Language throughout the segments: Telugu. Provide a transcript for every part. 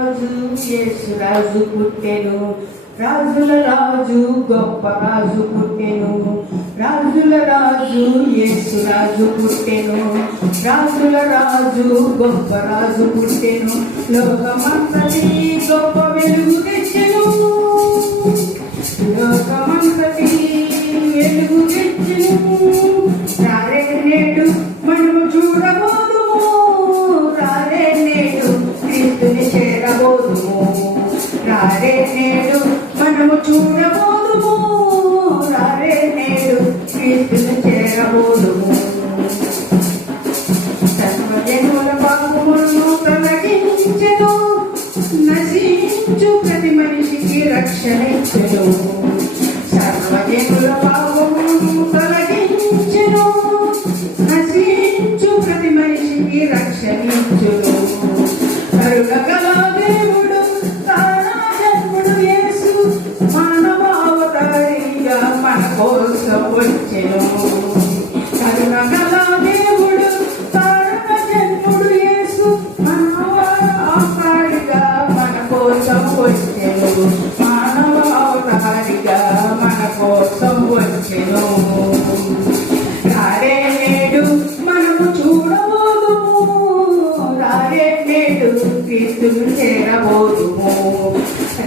రాజు యేసు రాజు పుట్టెను. రాజుల రాజు గొప్ప రాజు పుట్టెను. రాజుల రాజు యేసు రాజు పుట్టెను. రాజుల రాజు గొప్ప రాజు పుట్టెను. లోకమంతటి గొప్ప వెలుగు తెచ్చెను. లోకమంతటి వెలుగు తెచ్చెను. రారే నేడు మనము చూడబో నేడు మనము చూడబోదుము రారే నేడు క్రీస్తుని చేరబోదుము. సర్వజనుల పాపములను తొలగించెను నశించు ప్రతి మనిషికి రక్షణ ఇచ్చెను.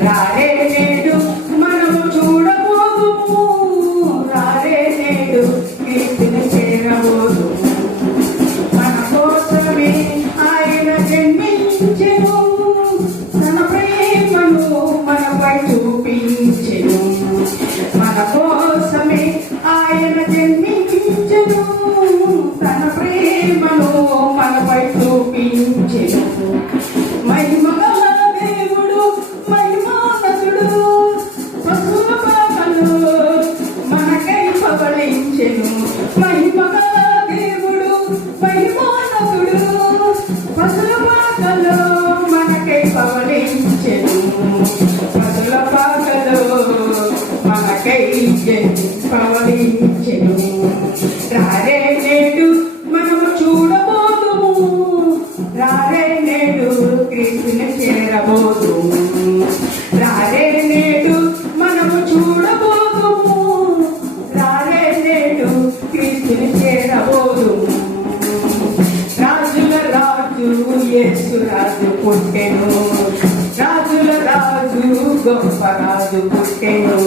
రారే నేడు మనము చూడబోదుము రారే నేడు క్రీస్తును చేరబోదుము మన కోసమే ఆయన జన్మించెను. తన ప్రేమను మనపై చూపించెను. మన కోసమే ఆయన జన్మించెను. తన ప్రేమను మనపై చూపించెను. రాజు పుట్టెను. రాజుల రాజు గొప్ప రాజు పుట్టెను.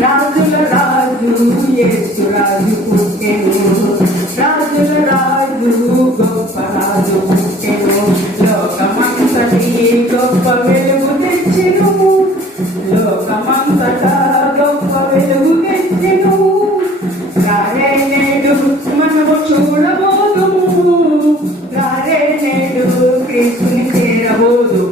రాజుల రాజు యేసు రాజు పుట్టెను. రాజుల రాజు nervoso.